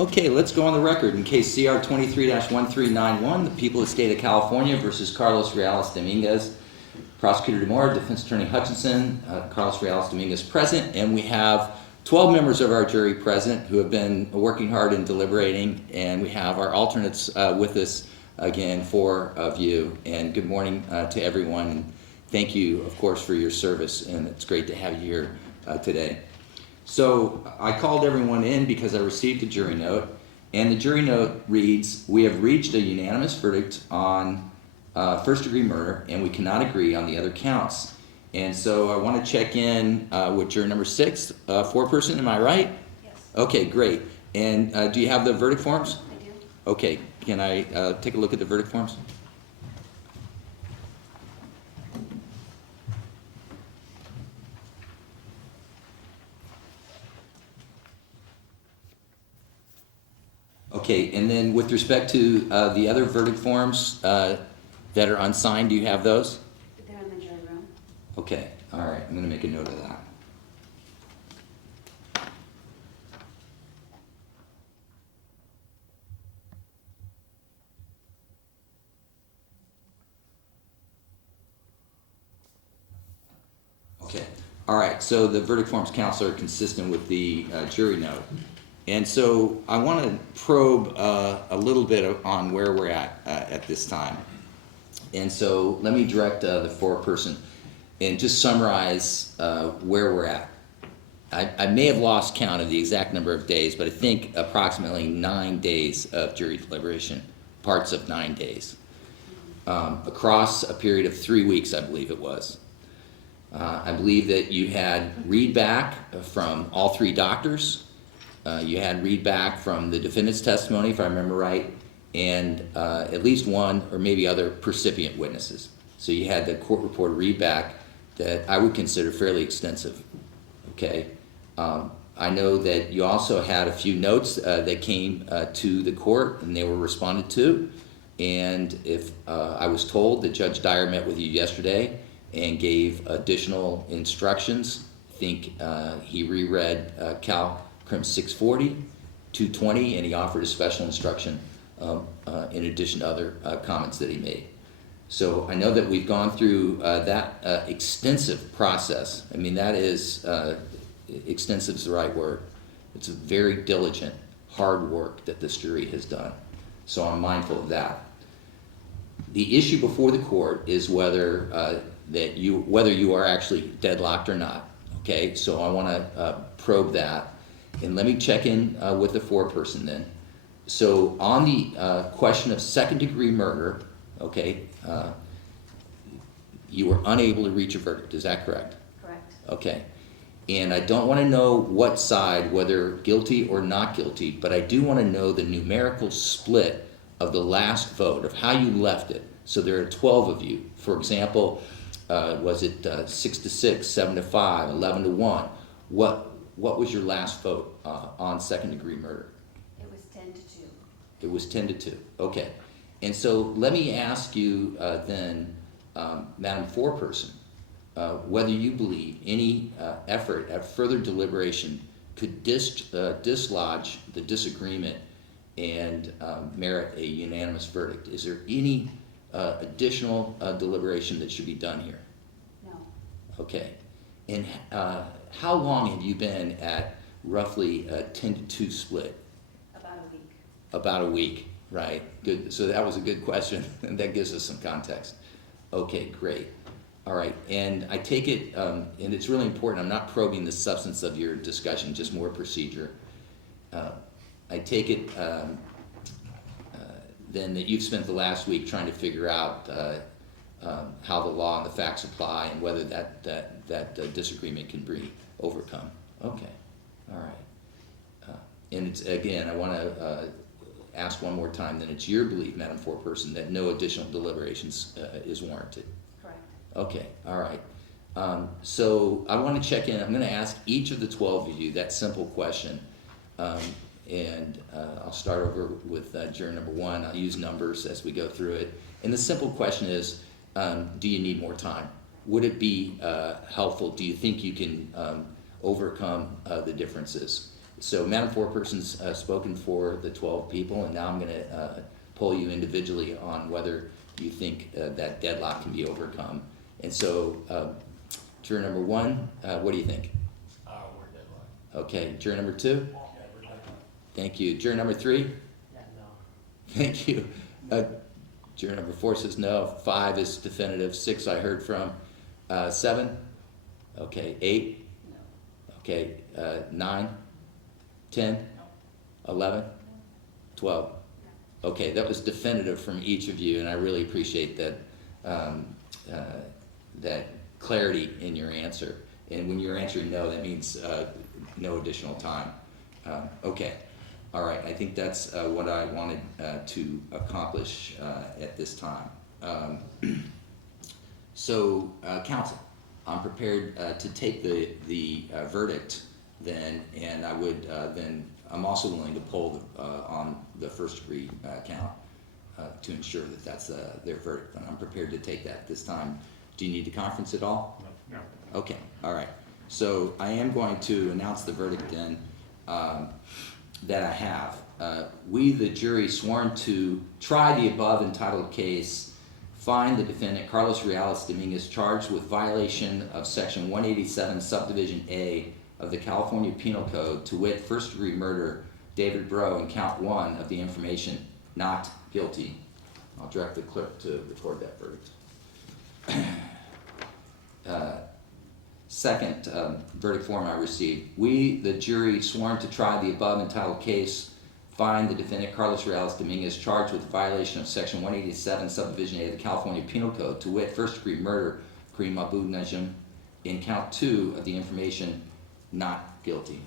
Okay, let's go on the record. In case CR 23-1391, the people of the state of California versus Carlos Reales Dominguez. Prosecutor DeMora, Defense Attorney Hutchinson, Carlos Reales Dominguez present, and we have 12 members of our jury present who have been working hard and deliberating, and we have our alternates with us again, 4 of you, and good morning to everyone. And thank you, of course, for your service, and it's great to have you here today. So I called everyone in because I received a jury note, and the jury note reads, we have reached a unanimous verdict on first-degree murder, and we cannot agree on the other counts. And so I want to check in with juror number 6, foreperson, am I right? Yes. Okay, great. And do you have the verdict forms? I do. Okay, can I take a look at the verdict forms? Okay, and then with respect to the other verdict forms that are unsigned, do you have those? They're in the jury room. Okay, all right, I'm going to make a note of that. Okay, all right, so the verdict forms, counsel, are consistent with the jury note. And so I want to probe a little bit on where we're at this time. And so let me direct the foreperson and just summarize where we're at. I may have lost count of the exact number of days, but I think approximately 9 days of jury deliberation, parts of 9 days, across a period of 3 weeks, I believe it was. I believe that you had read back from all 3 doctors. You had read back from the defendant's testimony, if I remember right, and at least one or maybe other percipient witnesses. So you had the court reporter read back that I would consider fairly extensive. Okay, I know that you also had a few notes that came to the court and they were responded to. And if I was told that Judge Dyer met with you yesterday and gave additional instructions, I think he reread Karim 640, 220, and he offered a special instruction in addition to other comments that he made. So I know that we've gone through that extensive process. I mean, that is, extensive is the right word. It's a very diligent, hard work that this jury has done. So I'm mindful of that. The issue before the court is whether you are actually deadlocked or not. Okay, so I want to probe that. And let me check in with the foreperson then. So on the question of second-degree murder, okay, you were unable to reach a verdict. Is that correct? Correct. Okay. And I don't want to know what side, whether guilty or not guilty, but I do want to know the numerical split of the last vote, of how you left it. So there are 12 of you. For example, was it 6-6, 7-5, 11-1? What was your last vote on second-degree murder? It was 10-2. It was 10-2. Okay. And so let me ask you then, Madam Foreperson, whether you believe any effort at further deliberation could dislodge the disagreement and merit a unanimous verdict. Is there any additional deliberation that should be done here? No. Okay. And how long have you been at roughly a 10-2 split? About a week. About a week, right? Good. So that was a good question, and that gives us some context. Okay, great. All right, and I take it, and it's really important, I'm not probing the substance of your discussion, just more procedure. I take it then that you've spent the last week trying to figure out how the law and the facts apply and whether that disagreement can be overcome. Okay, all right. And it's, again, I want to ask one more time, then it's your belief, Madam Foreperson, that no additional deliberations is warranted. Correct. Okay, all right. So I want to check in. I'm going to ask each of the 12 of you that simple question. And I'll start over with juror number 1. I'll use numbers as we go through it. And the simple question is, do you need more time? Would it be helpful? Do you think you can overcome the differences? So Madam Foreperson's spoken for the 12 people, and now I'm going to poll you individually on whether you think that deadlock can be overcome. And so, juror number 1, what do you think? We're deadlocked. Okay, juror number 2? Yeah, we're deadlocked. Thank you. Juror number 3? Yeah, no. Thank you. Juror number 4 says no. 5 is definitive. 6 I heard from. 7? Okay. 8? No. Okay. 9? 10? 11? 12? Okay, that was definitive from each of you, and I really appreciate that that clarity in your answer. And when you're answering no, that means no additional time. Okay. All right, I think that's what I wanted to accomplish at this time. So, counsel, I'm prepared to take the verdict then, and I would then, I'm also willing to poll on the first degree count to ensure that that's their verdict, and I'm prepared to take that this time. Do you need to conference at all? No. Okay, all right. So I am going to announce the verdict then that I have. We, the jury, sworn to try the above entitled case, find the defendant, Carlos Reales Dominguez, charged with violation of section 187 subdivision A of the California Penal Code, to wit, first degree murder, David Breaux, and count 1 of the information, not guilty. I'll direct the clerk to record that verdict. Second verdict form I received. We, the jury, sworn to try the above entitled case, find the defendant Carlos Reales Dominguez charged with violation of section 187 subdivision A of the California Penal Code, to wit, first degree murder, Karim Najm, in count 2 of the information, not guilty.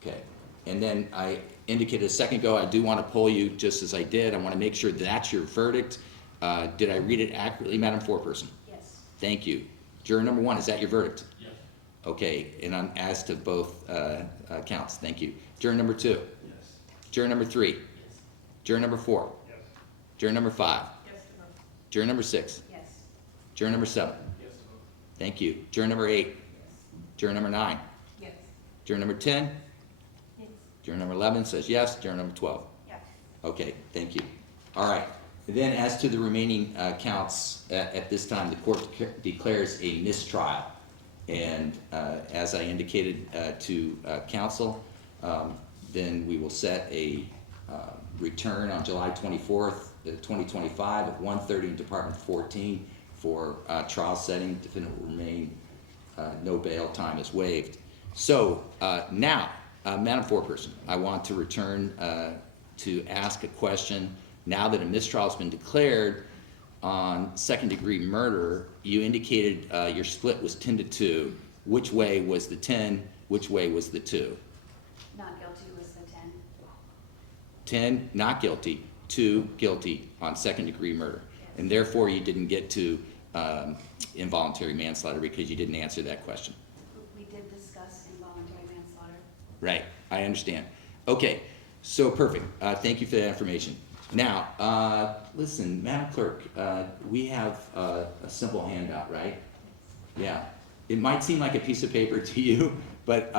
Okay. And then I indicated a second ago, I do want to poll you just as I did. I want to make sure that's your verdict. Did I read it accurately, Madam Foreperson? Yes. Thank you. Juror number 1, is that your verdict? Yes. Okay, and I'm as to both counts. Thank you. Juror number 2? Yes. Juror number 3? Yes. Juror number 4? Yes. Juror number 5? Yes. Juror number 6? Yes. Juror number 7? Yes. Thank you. Juror number 8? Yes. Juror number 9? Yes. Juror number 10? Yes. Juror number 11 says yes. Juror number 12? Yes. Okay, thank you. All right. Then as to the remaining counts, at this time, the court declares a mistrial. And as I indicated to counsel, then we will set a return on July 24th, 2025 at 1:30 in Department 14 for trial setting. Defendant will remain, no bail time is waived. So now, Madam Foreperson, I want to return to ask a question. Now that a mistrial has been declared on second degree murder, you indicated your split was 10-2. Which way was the 10? Which way was the 2? Not guilty was the 10. 10 not guilty, 2 guilty on second degree murder. And therefore you didn't get to involuntary manslaughter because you didn't answer that question. We did discuss involuntary manslaughter. Right, I understand. Okay, so perfect. Thank you for that information. Now, listen, Madam Clerk, we have a simple handout, right? Yeah. It might seem like a piece of paper to you, but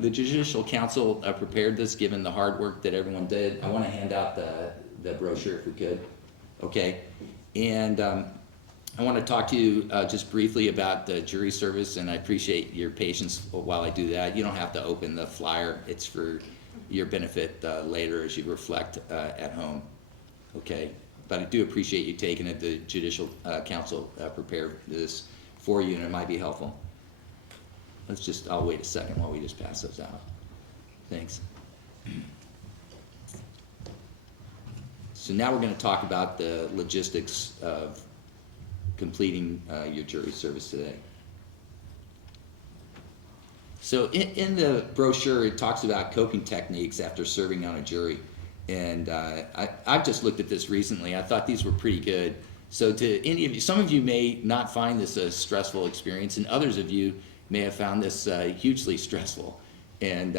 the Judicial Council prepared this given the hard work that everyone did. I want to hand out the brochure if we could. Okay. And I want to talk to you just briefly about the jury service, and I appreciate your patience while I do that. You don't have to open the flyer. It's for your benefit later as you reflect at home. Okay, but I do appreciate you taking it. The Judicial Council prepared this for you, and it might be helpful. I'll wait a second while we just pass those out. Thanks. So now we're going to talk about the logistics of completing your jury service today. So in the brochure, it talks about coping techniques after serving on a jury. And I've just looked at this recently. I thought these were pretty good. So to any of you, some of you may not find this a stressful experience, and others of you may have found this hugely stressful and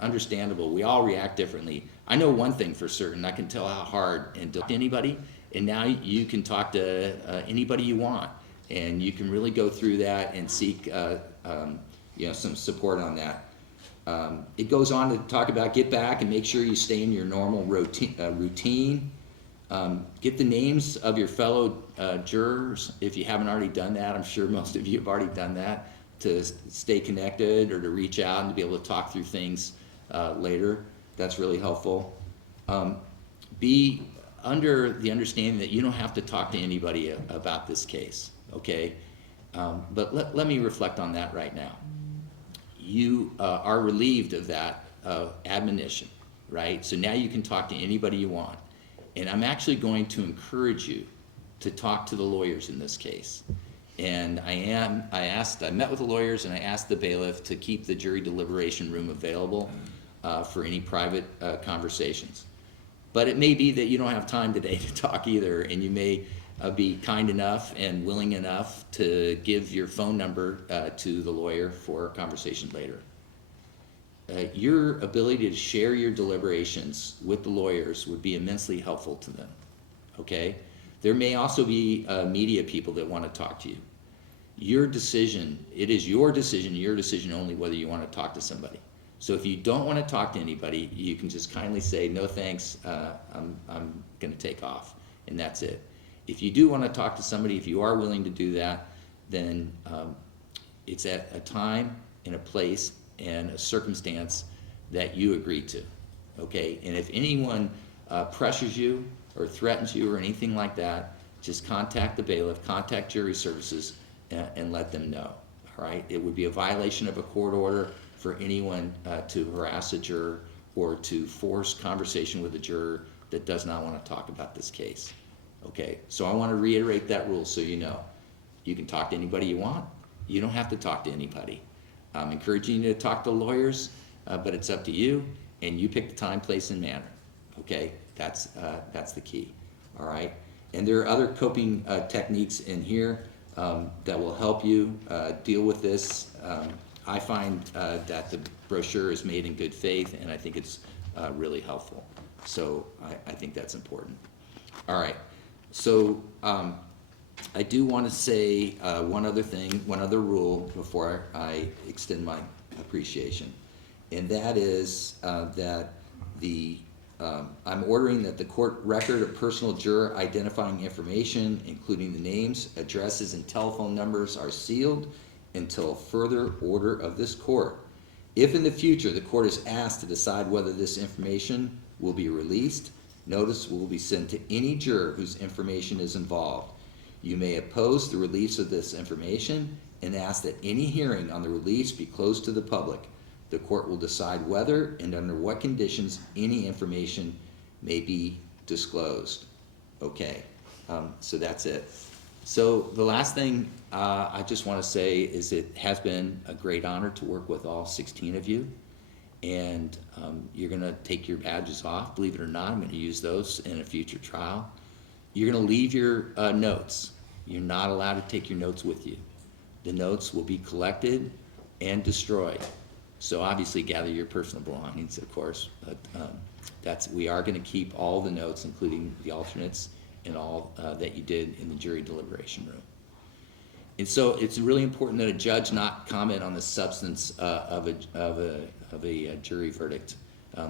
understandable. We all react differently. I know one thing for certain. I can tell how hard and to anybody, and now you can talk to anybody you want, and you can really go through that and seek some support on that. It goes on to talk about get back and make sure you stay in your normal routine. Get the names of your fellow jurors if you haven't already done that. I'm sure most of you have already done that, to stay connected or to reach out and to be able to talk through things later. That's really helpful. Be under the understanding that you don't have to talk to anybody about this case, okay? But let me reflect on that right now. You are relieved of that admonition, right? So now you can talk to anybody you want. And I'm actually going to encourage you to talk to the lawyers in this case. And I met with the lawyers and I asked the bailiff to keep the jury deliberation room available for any private conversations. But it may be that you don't have time today to talk either, and you may be kind enough and willing enough to give your phone number to the lawyer for a conversation later. Your ability to share your deliberations with the lawyers would be immensely helpful to them, okay? There may also be media people that want to talk to you. Your decision, it is your decision only whether you want to talk to somebody. So if you don't want to talk to anybody, you can just kindly say, no thanks, I'm going to take off, and that's it. If you do want to talk to somebody, if you are willing to do that, then it's at a time and a place and a circumstance that you agree to, okay? And if anyone pressures you or threatens you or anything like that, just contact the bailiff, contact jury services, and let them know, all right? It would be a violation of a court order for anyone to harass a juror or to force conversation with a juror that does not want to talk about this case, okay? So I want to reiterate that rule so you know. You can talk to anybody you want. You don't have to talk to anybody. I'm encouraging you to talk to lawyers, but it's up to you, and you pick the time, place, and manner, okay? That's the key, all right? And there are other coping techniques in here that will help you deal with this. I find that the brochure is made in good faith, and I think it's really helpful. So I think that's important. All right, so I do want to say one other thing, one other rule before I extend my appreciation, and that is that I'm ordering that the court record of personal juror identifying information, including the names, addresses, and telephone numbers, are sealed until further order of this court. If in the future the court is asked to decide whether this information will be released, notice will be sent to any juror whose information is involved. You may oppose the release of this information and ask that any hearing on the release be closed to the public. The court will decide whether and under what conditions any information may be disclosed. Okay, so that's it. So the last thing I just want to say is it has been a great honor to work with all 16 of you. And you're going to take your badges off. Believe it or not, I'm going to use those in a future trial. You're going to leave your notes. You're not allowed to take your notes with you. The notes will be collected and destroyed. So obviously gather your personal belongings, of course, but we are going to keep all the notes, including the alternates and all that you did in the jury deliberation room. And so it's really important that a judge not comment on the substance of a jury verdict,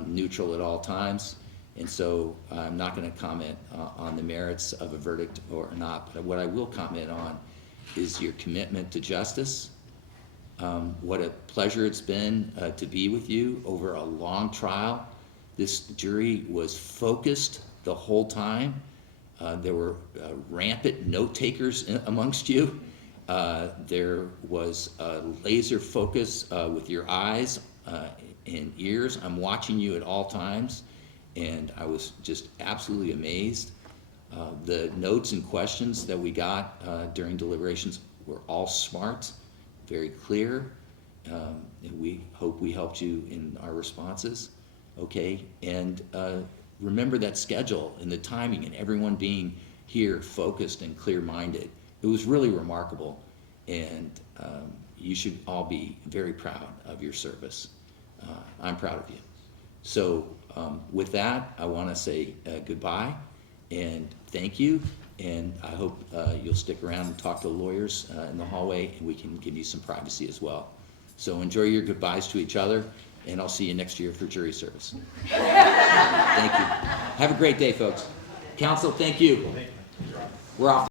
neutral at all times. And so I'm not going to comment on the merits of a verdict or not, but what I will comment on is your commitment to justice. What a pleasure it's been to be with you over a long trial. This jury was focused the whole time. There were rampant note takers amongst you. There was a laser focus with your eyes and ears. I'm watching you at all times, and I was just absolutely amazed. The notes and questions that we got during deliberations were all smart, very clear, and we hope we helped you in our responses, okay? And remember that schedule and the timing and everyone being here focused and clear-minded. It was really remarkable, and you should all be very proud of your service. I'm proud of you. So with that, I want to say goodbye and thank you, and I hope you'll stick around and talk to the lawyers in the hallway, and we can give you some privacy as well. So enjoy your goodbyes to each other, and I'll see you next year for jury service. Thank you. Have a great day, folks. Counsel, thank you. We're off.